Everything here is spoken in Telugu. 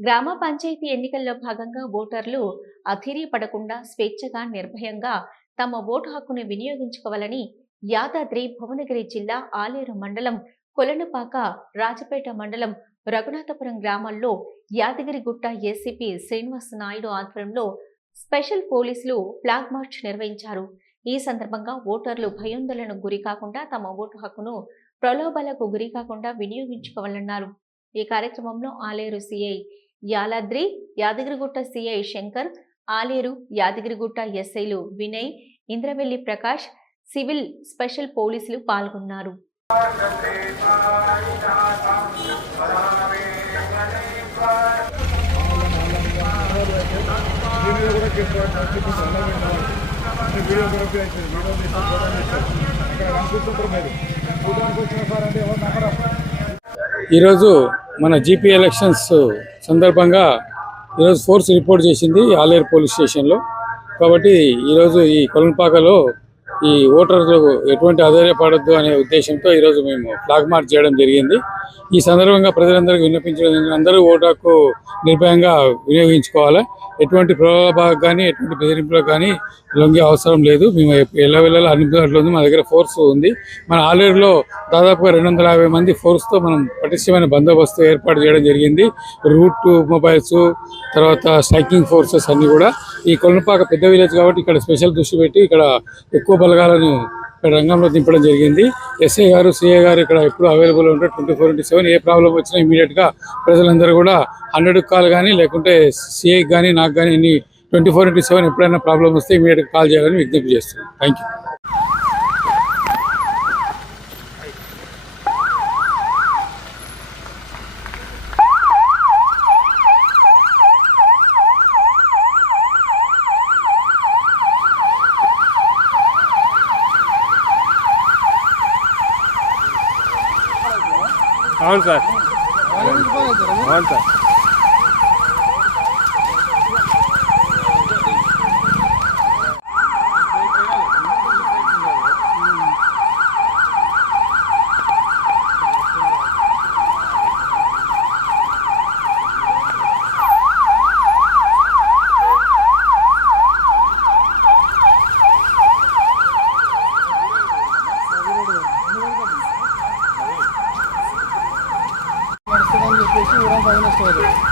గ్రామ పంచాయతీ ఎన్నికల్లో భాగంగా ఓటర్లు అధైర్యపడకుండా స్వేచ్ఛగా నిర్భయంగా తమ ఓటు హక్కును వినియోగించుకోవాలని యాదాద్రి భువనగిరి జిల్లా ఆలేరు మండలం కొలనుపాక రాజపేట మండలం రఘునాథపురం గ్రామాల్లో యాదగిరిగుట్ట ఏసీపీ శ్రీనివాస నాయుడు ఆధ్వర్యంలో స్పెషల్ పోలీసులు ఫ్లాగ్ మార్చ్ నిర్వహించారు. ఈ సందర్భంగా ఓటర్లు భయోందోళనకు గురి కాకుండా తమ ఓటు హక్కును ప్రలోభాలకు గురి కాకుండా వినియోగించుకోవాలన్నారు. ఈ కార్యక్రమంలో ఆలేరు సిఐ యాలాద్రి యాదగిరిగుట్ట సిఐ శంకర్ ఆలేరు యాదగిరిగుట్ట ఎస్ఐలు వినయ్ ఇంద్రవెల్లి ప్రకాష్ సివిల్ స్పెషల్ పోలీసులు పాల్గొన్నారు. ఈరోజు మన జీపీ ఎలక్షన్స్ సందర్భంగా ఈరోజు ఫోర్స్ రిపోర్ట్ చేసింది ఆలేరు పోలీస్ స్టేషన్లో కాబట్టి ఈరోజు ఈ కొలంపాకలో ఈ ఓటర్లు ఎటువంటి ఆధారపడద్దు అనే ఉద్దేశంతో ఈరోజు మేము ఫ్లాగ్ మార్చ్ చేయడం జరిగింది. ఈ సందర్భంగా ప్రజలందరికీ విన్నపించడం అందరూ ఓటాకు నిర్భయంగా వినియోగించుకోవాలి. ఎటువంటి ప్రలోభాలకు కానీ ఎటువంటి బెదిరింపులకు కానీ లొంగే అవసరం లేదు. మేము ఎల్లవెల్లలా అందుబాటులో ఉంది. మా దగ్గర ఫోర్స్ ఉంది. మన ఆలేరులో దాదాపుగా రెండు వందల యాభై మంది ఫోర్స్తో మనం పటిష్టమైన బందోబస్తు ఏర్పాటు చేయడం జరిగింది. రూట్ మొబైల్స్ తర్వాత స్ట్రైకింగ్ ఫోర్సెస్ అన్ని కూడా. ఈ కొలనపాక పెద్ద విలేజ్ కాబట్టి ఇక్కడ స్పెషల్ దృష్టి పెట్టి ఇక్కడ ఎక్కువ బలగాలను ఇక్కడ రంగంలో దింపడం జరిగింది. ఎస్ఐ గారు సిఐ గారు ఇక్కడ ఎప్పుడు అవైలబుల్ ఉంటారు ట్వంటీ ఫోర్ ఇంటూ సెవెన్ ఏ ప్రాబ్లం వచ్చినా ఇమీడియట్గా ప్రజలందరూ కూడా హండ్రెడ్ కాల్ కానీ లేకుంటే సిఐ కానీ నాకు కానీ ఎన్ని ట్వంటీ ఫోర్ ఇంటూ సెవెన్ ఎప్పుడైనా ప్రాబ్లం వస్తే ఇమీడియట్గా కాల్ చేయాలని విజ్ఞప్తి చేస్తున్నాను థ్యాంక్ యూ అవును సార్. అవును sir. Tá, estavam fazendo as.